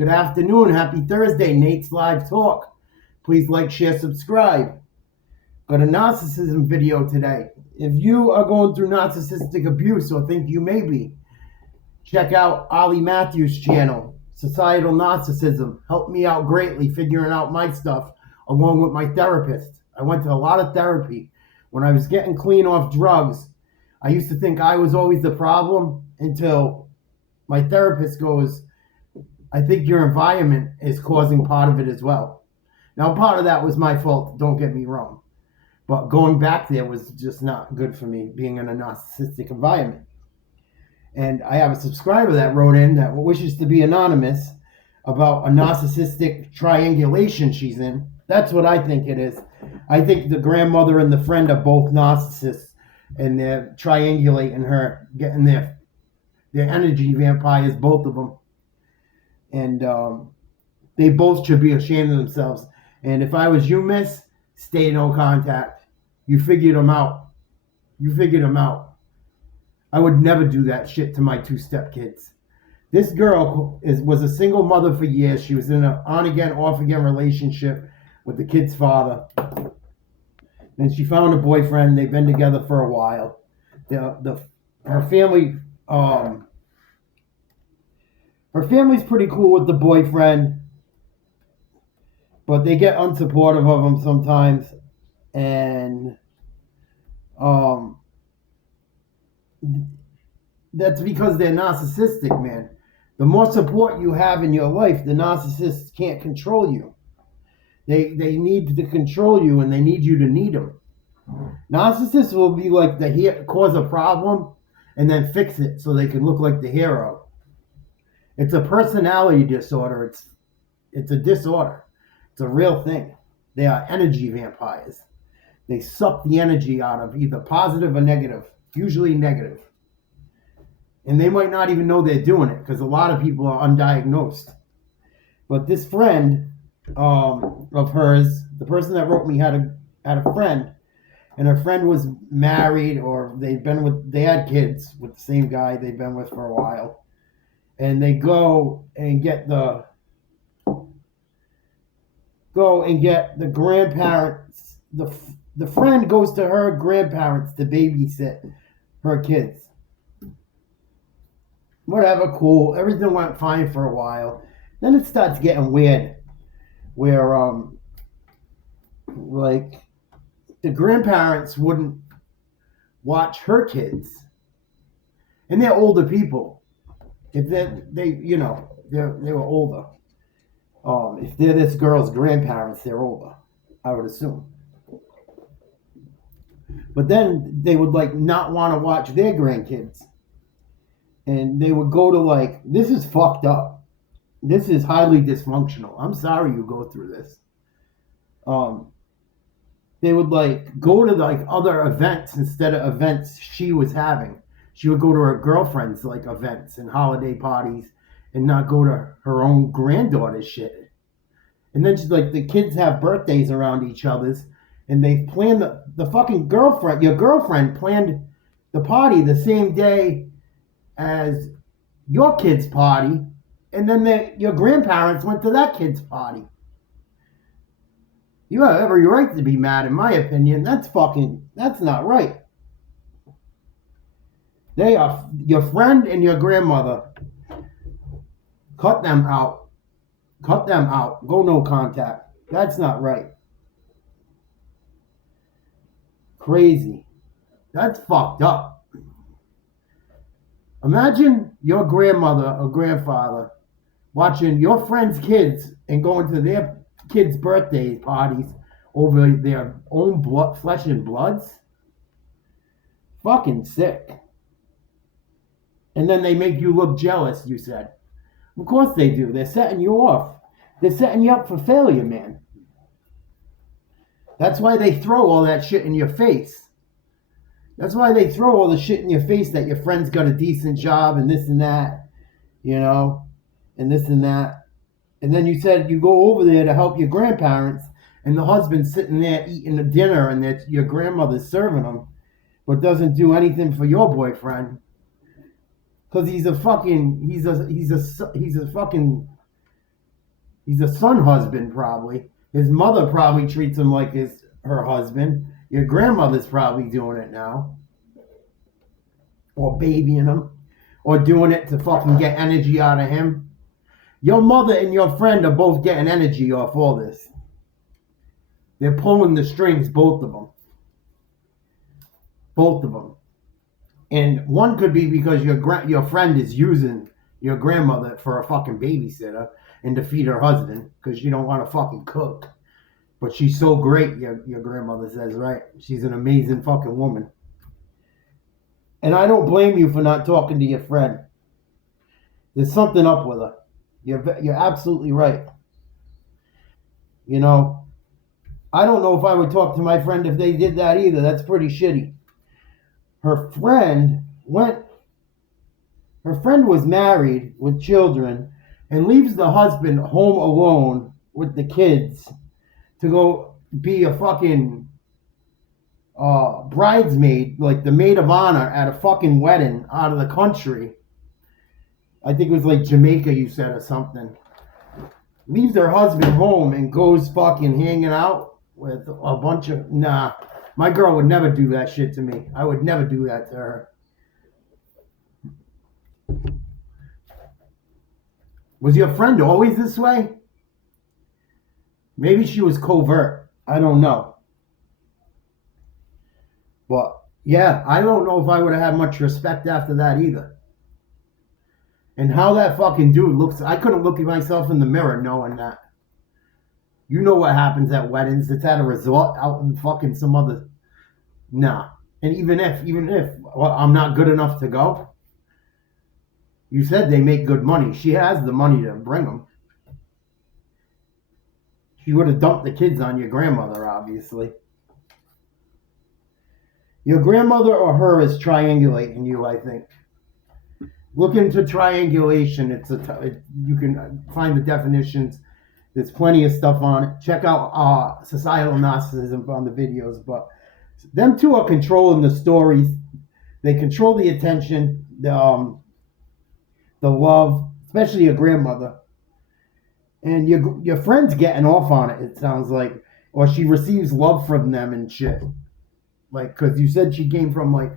Good afternoon. Happy Thursday. Nate's Live Talk. Please like, share, subscribe. Got a narcissism video today. If you are going through narcissistic abuse or think you may be, check out Ollie Matthews' channel, Societal Narcissism. Helped me out greatly figuring out my stuff along with my therapist. I went to a lot of therapy. When I was getting clean off drugs, I used to think I was always the problem until my therapist goes, I think your environment is causing part of it as well. Now, part of that was my fault, don't get me wrong. But going back there was just not good for me, being in a narcissistic environment. And I have a subscriber that wrote in that wishes to be anonymous about a narcissistic triangulation she's in. That's what I think it is. I think the grandmother and the friend are both narcissists, and they're triangulating her, getting their energy vampires, both of them. And they both should be ashamed of themselves. And if I was you, miss, stay no contact. You figured them out. I would never do that shit to my two stepkids. This girl was a single mother for years. She was in an on-again, off-again relationship with the kid's father. Then she found a boyfriend. They've been together for a while. Her family... Her family's pretty cool with the boyfriend, but they get unsupportive of him sometimes, and that's because they're narcissistic, man. The more support you have in your life, the narcissists can't control you. They need to control you, and they need you to need them. Narcissists will be like cause a problem and then fix it so they can look like the hero. It's a personality disorder. It's a disorder. It's a real thing. They are energy vampires. They suck the energy out of either positive or negative, usually negative. And they might not even know they're doing it because a lot of people are undiagnosed. But this friend of hers, the person that wrote me had a friend, and her friend was married, or they had kids with the same guy they've been with for a while. And they go and get the grandparents. The friend goes to her grandparents to babysit her kids. Whatever, cool. Everything went fine for a while. Then it starts getting weird, where like the grandparents wouldn't watch her kids, and they're older people. If they were older. If they're this girl's grandparents, they're older, I would assume. But then they would not want to watch their grandkids. And they would go to this is fucked up. This is highly dysfunctional. I'm sorry you go through this. They would go to other events instead of events she was having. She would go to her girlfriend's events and holiday parties and not go to her own granddaughter's shit. And then she's the kids have birthdays around each other's, and they plan the fucking girlfriend. Your girlfriend planned the party the same day as your kid's party, and then your grandparents went to that kid's party. You have every right to be mad, in my opinion. That's not right. They are your friend and your grandmother. Cut them out. Go no contact. That's not right. Crazy. That's fucked up. Imagine your grandmother or grandfather watching your friend's kids and going to their kids' birthday parties over their own flesh and bloods. Fucking sick. And then they make you look jealous, you said. Of course they do. They're setting you off. They're setting you up for failure, man. That's why they throw all that shit in your face. That's why they throw all the shit in your face that your friend's got a decent job and this and that, and this and that. And then you said you go over there to help your grandparents, and the husband's sitting there eating a dinner, and your grandmother's serving them, but doesn't do anything for your boyfriend. Because he's a fucking He's a son husband, probably. His mother probably treats him like her husband. Your grandmother's probably doing it now. Or babying him. Or doing it to fucking get energy out of him. Your mother and your friend are both getting energy off all this. They're pulling the strings, both of them. Both of them. And one could be because your friend is using your grandmother for a fucking babysitter and to feed her husband because you don't want to fucking cook. But she's so great, your grandmother says, right? She's an amazing fucking woman. And I don't blame you for not talking to your friend. There's something up with her. You're absolutely right. You know, I don't know if I would talk to my friend if they did that either. That's pretty shitty. Her friend was married with children and leaves the husband home alone with the kids to go be a fucking bridesmaid, like the maid of honor at a fucking wedding out of the country. I think it was like Jamaica, you said, or something. Leaves her husband home and goes fucking hanging out with a bunch of... Nah, my girl would never do that shit to me. I would never do that to her. Was your friend always this way? Maybe she was covert. I don't know. But, yeah, I don't know if I would have had much respect after that either. And how that fucking dude looks, I couldn't look at myself in the mirror knowing that. You know what happens at weddings. It's at a resort out in fucking some other... Nah. And even if well, I'm not good enough to go, you said they make good money. She has the money to bring them. She would have dumped the kids on your grandmother, obviously. Your grandmother or her is triangulating you, I think. Look into triangulation. You can find the definitions. There's plenty of stuff on it. Check out Societal Narcissism on the videos. But them two are controlling the stories. They control the attention, the love, especially your grandmother. And your friend's getting off on it, it sounds like. Or she receives love from them and shit. Like, because you said she came from, like...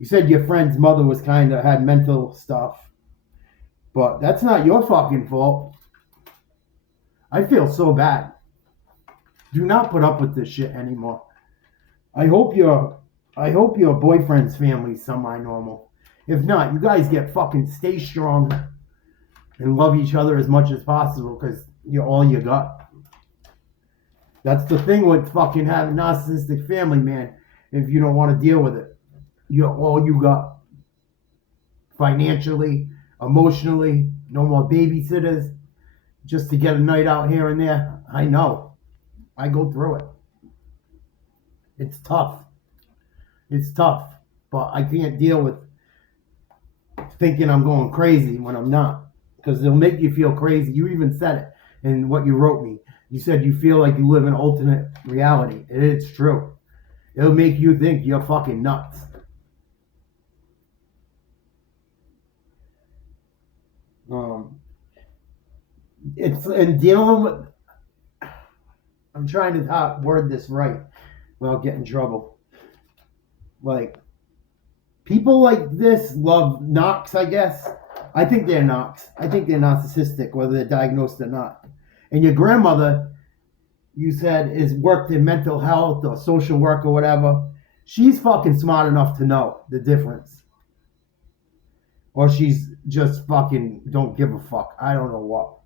You said your friend's mother was had mental stuff. But that's not your fucking fault. I feel so bad. Do not put up with this shit anymore. I hope your boyfriend's family's semi-normal. If not, you guys stay strong and love each other as much as possible because you're all you got. That's the thing with fucking having a narcissistic family, man. If you don't want to deal with it, you're all you got. Financially, emotionally, no more babysitters just to get a night out here and there. I know. I go through it. It's tough. It's tough. But I can't deal with thinking I'm going crazy when I'm not. Because they'll make you feel crazy. You even said it in what you wrote me. You said you feel like you live in an alternate reality. And it's true. It'll make you think you're fucking nuts. It's in dealing with... I'm trying to word this right without getting in trouble. Like, people like this love knocks, I guess. I think they're knocks. I think they're narcissistic, whether they're diagnosed or not. And your grandmother, you said, is worked in mental health or social work or whatever. She's fucking smart enough to know the difference. Or she's just fucking don't give a fuck. I don't know what.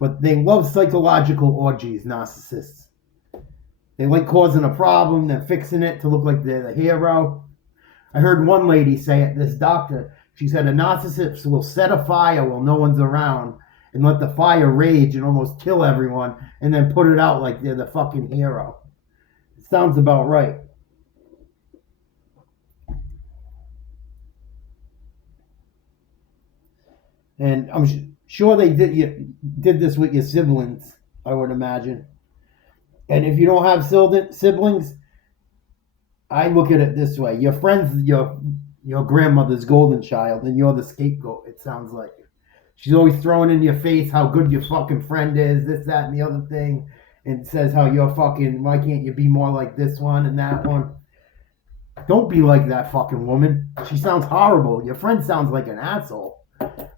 But they love psychological orgies, narcissists. They like causing a problem, then fixing it to look like they're the hero. I heard one lady say it, this doctor, she said a narcissist will set a fire while no one's around and let the fire rage and almost kill everyone and then put it out like they're the fucking hero. It sounds about right. And I'm sure they did this with your siblings, I would imagine. And if you don't have siblings, I look at it this way. Your friend's your grandmother's golden child, and you're the scapegoat, it sounds like. She's always throwing in your face how good your fucking friend is, this, that, and the other thing, and says how you're fucking, why can't you be more like this one and that one? Don't be like that fucking woman. She sounds horrible. Your friend sounds like an asshole.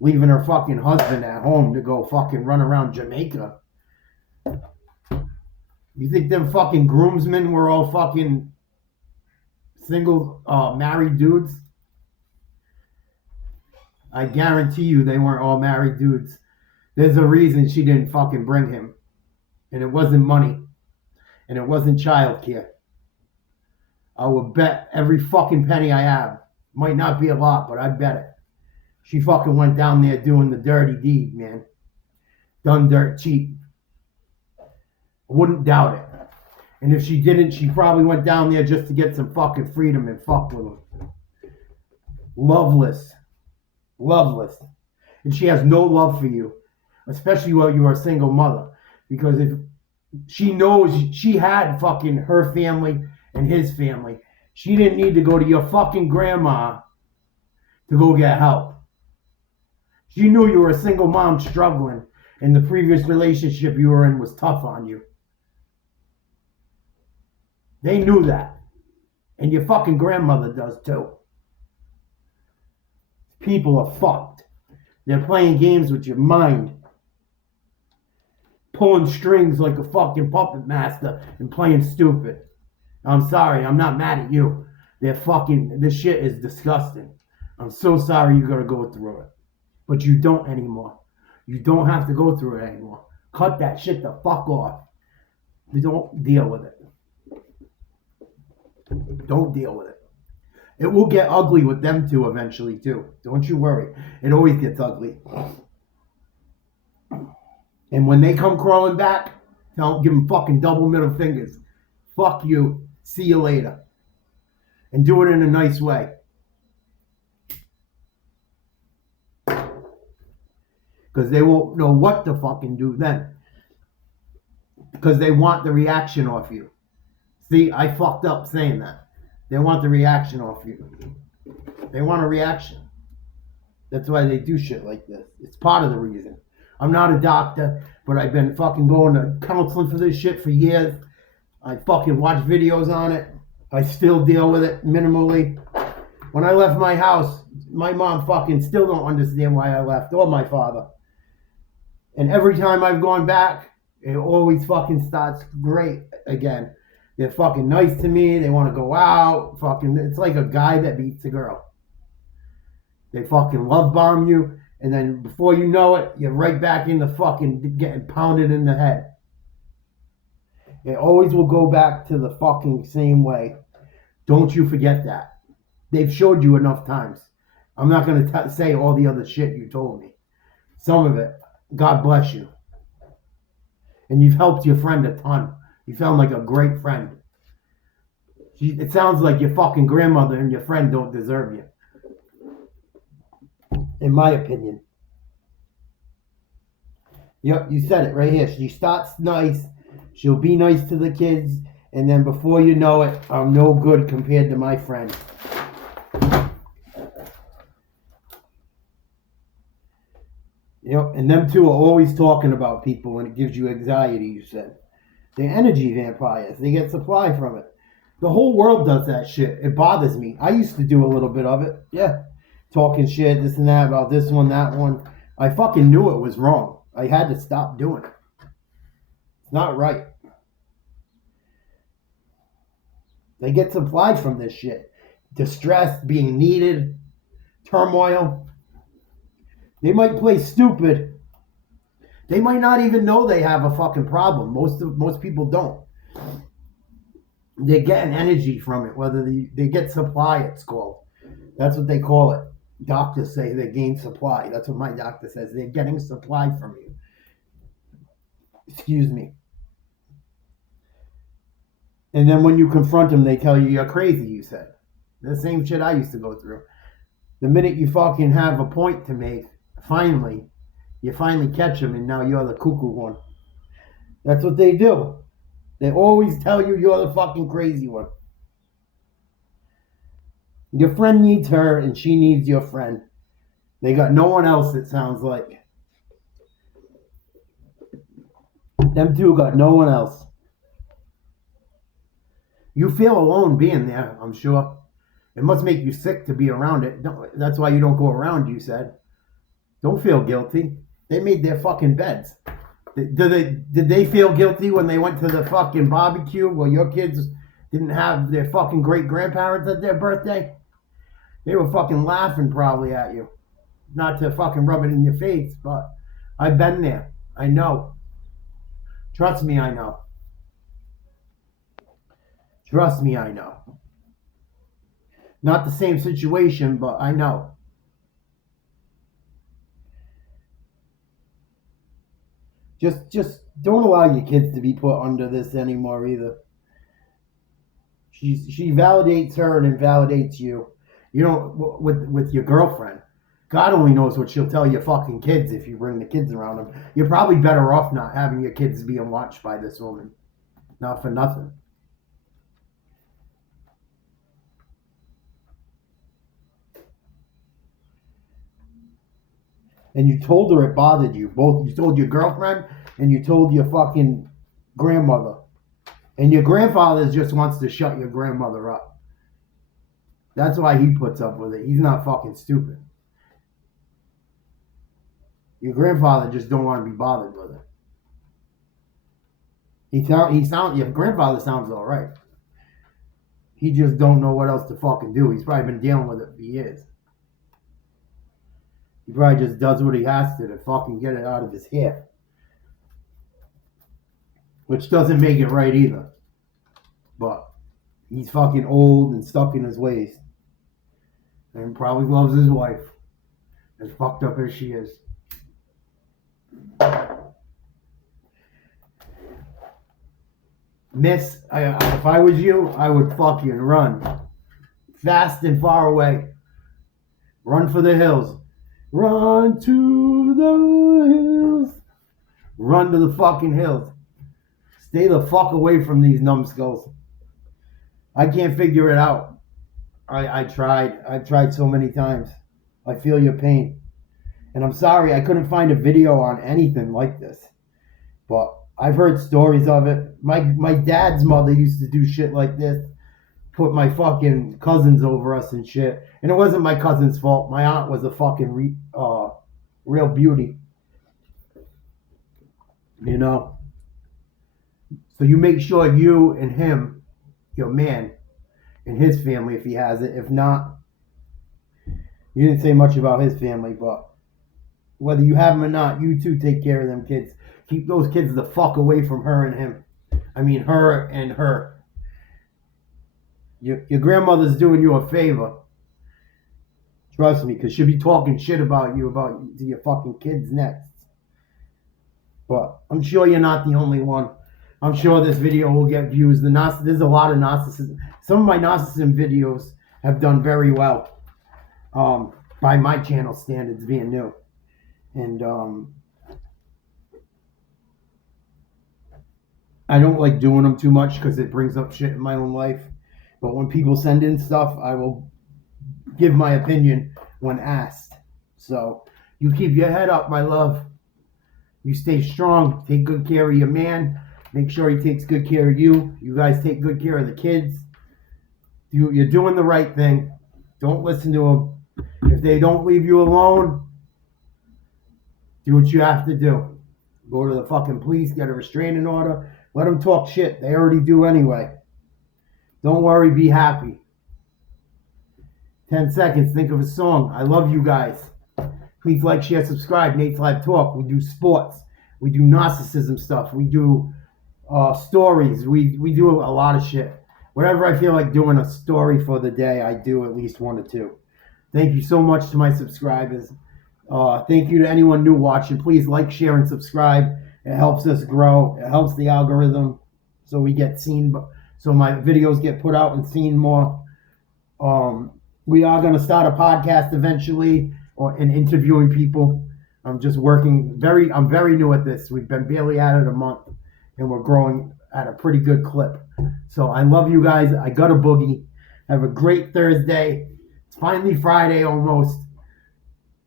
Leaving her fucking husband at home to go fucking run around Jamaica. You think them fucking groomsmen were all fucking single, married dudes? I guarantee you they weren't all married dudes. There's a reason she didn't fucking bring him. And it wasn't money. And it wasn't childcare. I would bet every fucking penny I have. Might not be a lot, but I bet it. She fucking went down there doing the dirty deed, man. Done dirt cheap. I wouldn't doubt it. And if she didn't, she probably went down there just to get some fucking freedom and fuck with him. Loveless. Loveless. And she has no love for you. Especially while you're a single mother. Because if she knows she had fucking her family and his family, she didn't need to go to your fucking grandma to go get help. She knew you were a single mom struggling and the previous relationship you were in was tough on you. They knew that. And your fucking grandmother does too. People are fucked. They're playing games with your mind. Pulling strings like a fucking puppet master and playing stupid. I'm sorry, I'm not mad at you. This shit is disgusting. I'm so sorry you gotta go through it. But you don't anymore. You don't have to go through it anymore. Cut that shit the fuck off. You don't deal with it. Don't deal with it. It will get ugly with them two eventually too. Don't you worry. It always gets ugly. And when they come crawling back, don't give them fucking double middle fingers. Fuck you. See you later. And do it in a nice way. Because they won't know what to fucking do then. Because they want the reaction off you. See, I fucked up saying that. They want the reaction off you. They want a reaction. That's why they do shit like this. It's part of the reason. I'm not a doctor, but I've been fucking going to counseling for this shit for years. I fucking watch videos on it. I still deal with it minimally. When I left my house, my mom fucking still don't understand why I left, or my father. And every time I've gone back, it always fucking starts great again. They're fucking nice to me. They want to go out. Fucking, it's like a guy that beats a girl. They fucking love bomb you. And then before you know it, you're right back in the fucking getting pounded in the head. It always will go back to the fucking same way. Don't you forget that. They've showed you enough times. I'm not going to say all the other shit you told me. Some of it, God bless you. And you've helped your friend a ton. You sound like a great friend. It sounds like your fucking grandmother and your friend don't deserve you. In my opinion. Yep, you said it right here. She starts nice. She'll be nice to the kids. And then before you know it, I'm no good compared to my friend. Yep, and them two are always talking about people and it gives you anxiety, you said. They're energy vampires. They get supply from it. The whole world does that shit. It bothers me. I used to do a little bit of it. Yeah. Talking shit, this and that, about this one, that one. I fucking knew it was wrong. I had to stop doing it. It's not right. They get supply from this shit. Distress, being needed, turmoil. They might play stupid. They might not even know they have a fucking problem. Most people don't. They're getting energy from it. Whether they get supply, it's called. That's what they call it. Doctors say they gain supply. That's what my doctor says. They're getting supply from you. Excuse me. And then when you confront them, they tell you you're crazy, you said. The same shit I used to go through. The minute you fucking have a point to make, you finally catch them and now you're the cuckoo one. That's what they do. They always tell you you're the fucking crazy one. Your friend needs her and she needs your friend. They got no one else, it sounds like. Them two got no one else. You feel alone being there, I'm sure. It must make you sick to be around it. That's why you don't go around, you said. Don't feel guilty. They made their fucking beds. Did they feel guilty when they went to the fucking barbecue where your kids didn't have their fucking great-grandparents at their birthday? They were fucking laughing probably at you. Not to fucking rub it in your face, but I've been there. I know. Trust me, I know. Trust me, I know. Not the same situation, but I know. Just don't allow your kids to be put under this anymore either. She validates her and invalidates you. You know, with your girlfriend. God only knows what she'll tell your fucking kids if you bring the kids around them. You're probably better off not having your kids being watched by this woman. Not for nothing. And you told her it bothered you. Both you told your girlfriend and you told your fucking grandmother. And your grandfather just wants to shut your grandmother up. That's why he puts up with it. He's not fucking stupid. Your grandfather just don't want to be bothered with it. Your grandfather sounds all right. He just don't know what else to fucking do. He's probably been dealing with it for years. He probably just does what he has to fucking get it out of his hair. Which doesn't make it right either. But he's fucking old and stuck in his ways. And probably loves his wife. As fucked up as she is. Miss, if I was you, I would fucking run. Fast and far away. Run for the hills. Run to the hills. Run to the fucking hills. Stay the fuck away from these numbskulls. I can't figure it out. I tried. I've tried so many times. I feel your pain. And I'm sorry I couldn't find a video on anything like this. But I've heard stories of it. My dad's mother used to do shit like this. Put my fucking cousins over us and shit. And it wasn't my cousin's fault. My aunt was a fucking real beauty. You know? So you make sure you and him, your man, and his family, if he has it. If not, you didn't say much about his family, but whether you have them or not, you too take care of them kids. Keep those kids the fuck away from her and him. I mean, her and her. Your grandmother's doing you a favor. Trust me, because she'll be talking shit about you to your fucking kids next. But I'm sure you're not the only one. I'm sure this video will get views. There's a lot of narcissism. Some of my narcissism videos have done very well. By my channel standards being new. And I don't like doing them too much because it brings up shit in my own life. But when people send in stuff, I will give my opinion when asked. So you keep your head up, my love. You stay strong. Take good care of your man. Make sure he takes good care of you. You guys take good care of the kids. You're doing the right thing. Don't listen to them. If they don't leave you alone, do what you have to do. Go to the fucking police, get a restraining order. Let them talk shit. They already do anyway. Don't worry, be happy. 10 seconds, think of a song. I love you guys. Please like, share, subscribe. Nate's Live Talk. We do sports. We do narcissism stuff. We do stories. We do a lot of shit. Whatever I feel like doing a story for the day, I do at least 1 or 2. Thank you so much to my subscribers. Thank you to anyone new watching. Please like, share, and subscribe. It helps us grow. It helps the algorithm so we get seen. So my videos get put out and seen more. We are going to start a podcast eventually and interviewing people. I'm just working. I'm very new at this. We've been barely at it a month. And we're growing at a pretty good clip. So I love you guys. I got a boogie. Have a great Thursday. It's finally Friday almost.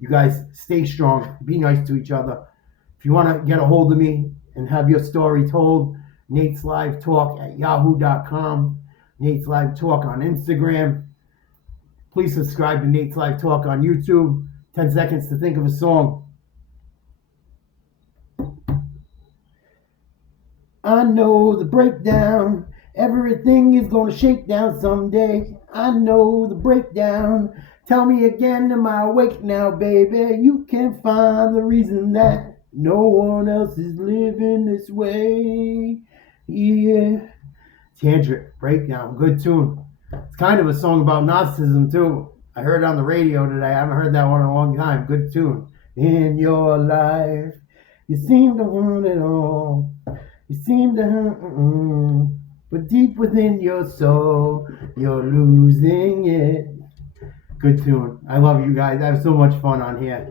You guys stay strong. Be nice to each other. If you want to get a hold of me and have your story told. Nate's Live Talk at yahoo.com. Nate's Live Talk on Instagram. Please subscribe to Nate's Live Talk on YouTube. 10 seconds to think of a song. I know the breakdown. Everything is gonna shake down someday. I know the breakdown. Tell me again, am I awake now, baby? You can't find the reason that no one else is living this way. Yeah. Tantric, Breakdown, good tune. It's kind of a song about narcissism too. I heard it on the radio today. I haven't heard that one in a long time. Good tune. In your life, you seem to want it all. You seem to hurt, but deep within your soul, you're losing it. Good tune. I love you guys. I have so much fun on here.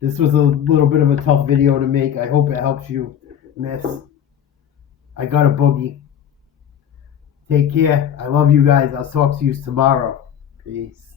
This was a little bit of a tough video to make. I hope it helps you, miss. I got a boogie. Take care. I love you guys. I'll talk to you tomorrow. Peace.